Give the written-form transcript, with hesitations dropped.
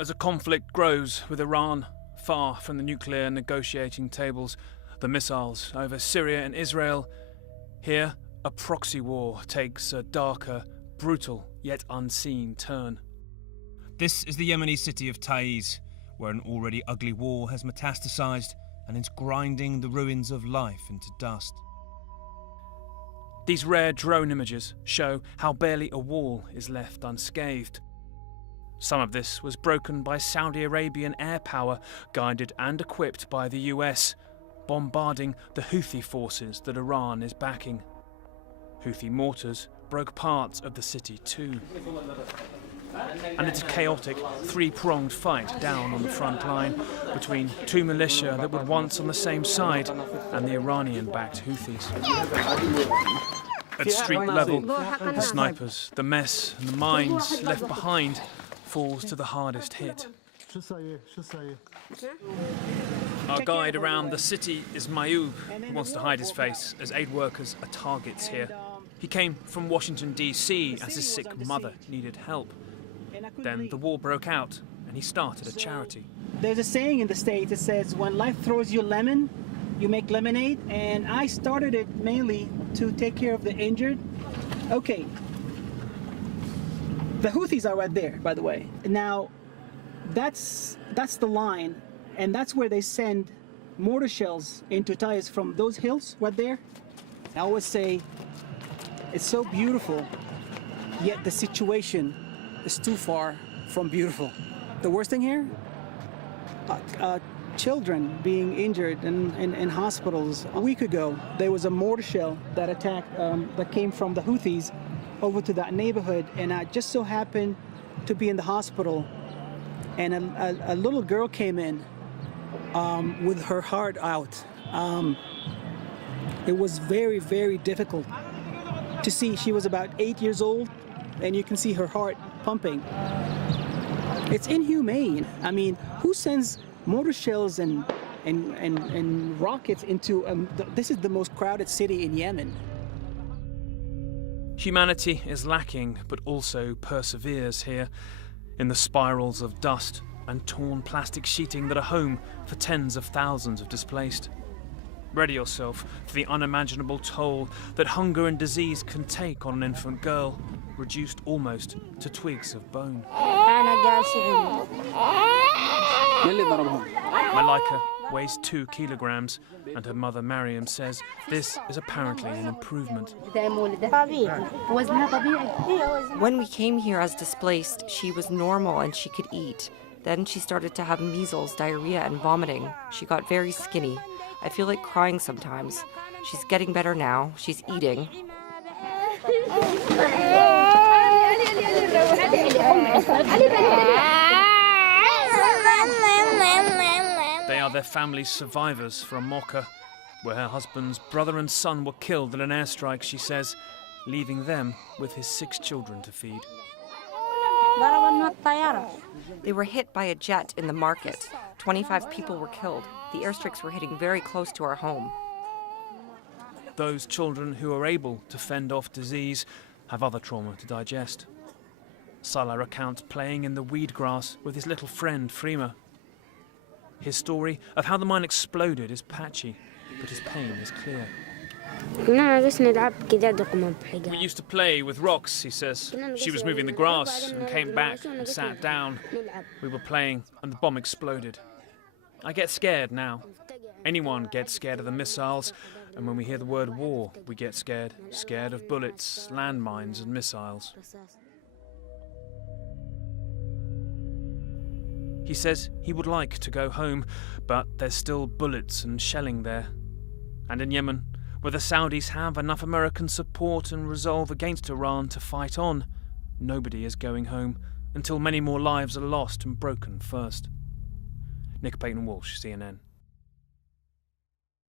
As the conflict grows with Iran, far from the nuclear negotiating tables, the missiles over Syria and Israel, here a proxy war takes a darker, brutal yet unseen turn. This is the Yemeni city of Taiz, where an already ugly war has metastasized and is grinding the ruins of life into dust. These rare drone images show how barely a wall is left unscathed. Some of this was broken by Saudi Arabian air power, guided and equipped by the US, bombarding the Houthi forces that Iran is backing. Houthi mortars broke parts of the city too. And it's a chaotic, three-pronged fight down on the front line between two militia that were once on the same side and the Iranian-backed Houthis. At street level, the snipers, the mess and the mines left behind falls to the hardest hit. Our guide around the city is Mayoub, who wants to hide his face as aid workers are targets here. He came from Washington, D.C. as his sick mother needed help. Then the war broke out and he started a charity. There's a saying in the States that says, when life throws you a lemon, you make lemonade. And I started it mainly to take care of the injured. Okay. The Houthis are right there, by the way. Now, that's the line, and that's where they send mortar shells into Taiz from those hills right there. I always say, it's so beautiful, yet the situation is too far from beautiful. The worst thing here, children being injured in hospitals. A week ago, there was a mortar shell that attacked, that came from the Houthis over to that neighborhood, and I just so happened to be in the hospital, and a little girl came in with her heart out. It was very, very difficult to see. She was about 8 years old, and you can see her heart pumping. It's inhumane. I mean, who sends mortar shells and rockets into, this is the most crowded city in Yemen. Humanity is lacking, but also perseveres here, in the spirals of dust and torn plastic sheeting that are home for tens of thousands of displaced. Ready yourself for the unimaginable toll that hunger and disease can take on an infant girl, reduced almost to twigs of bone. Malaika weighs 2 kilograms, and her mother Mariam says this is apparently an improvement. When we came here as displaced, she was normal and she could eat. Then she started to have measles, diarrhea, and vomiting. She got very skinny. I feel like crying sometimes. She's getting better now. She's eating. They are their family's survivors from Mocha, where her husband's brother and son were killed in an airstrike, she says, leaving them with his 6 children to feed. They were hit by a jet in the market. 25 people were killed. The airstrikes were hitting very close to our home. Those children who are able to fend off disease have other trauma to digest. Salah recounts playing in the weed grass with his little friend Frima. His story of how the mine exploded is patchy, but his pain is clear. We used to play with rocks, he says. She was moving the grass and came back and sat down. We were playing and the bomb exploded. I get scared now. Anyone gets scared of the missiles, and when we hear the word war, we get scared. Scared of bullets, landmines and missiles. He says he would like to go home, but there's still bullets and shelling there. And in Yemen, where the Saudis have enough American support and resolve against Iran to fight on, nobody is going home until many more lives are lost and broken first. Nick Payton-Walsh, CNN.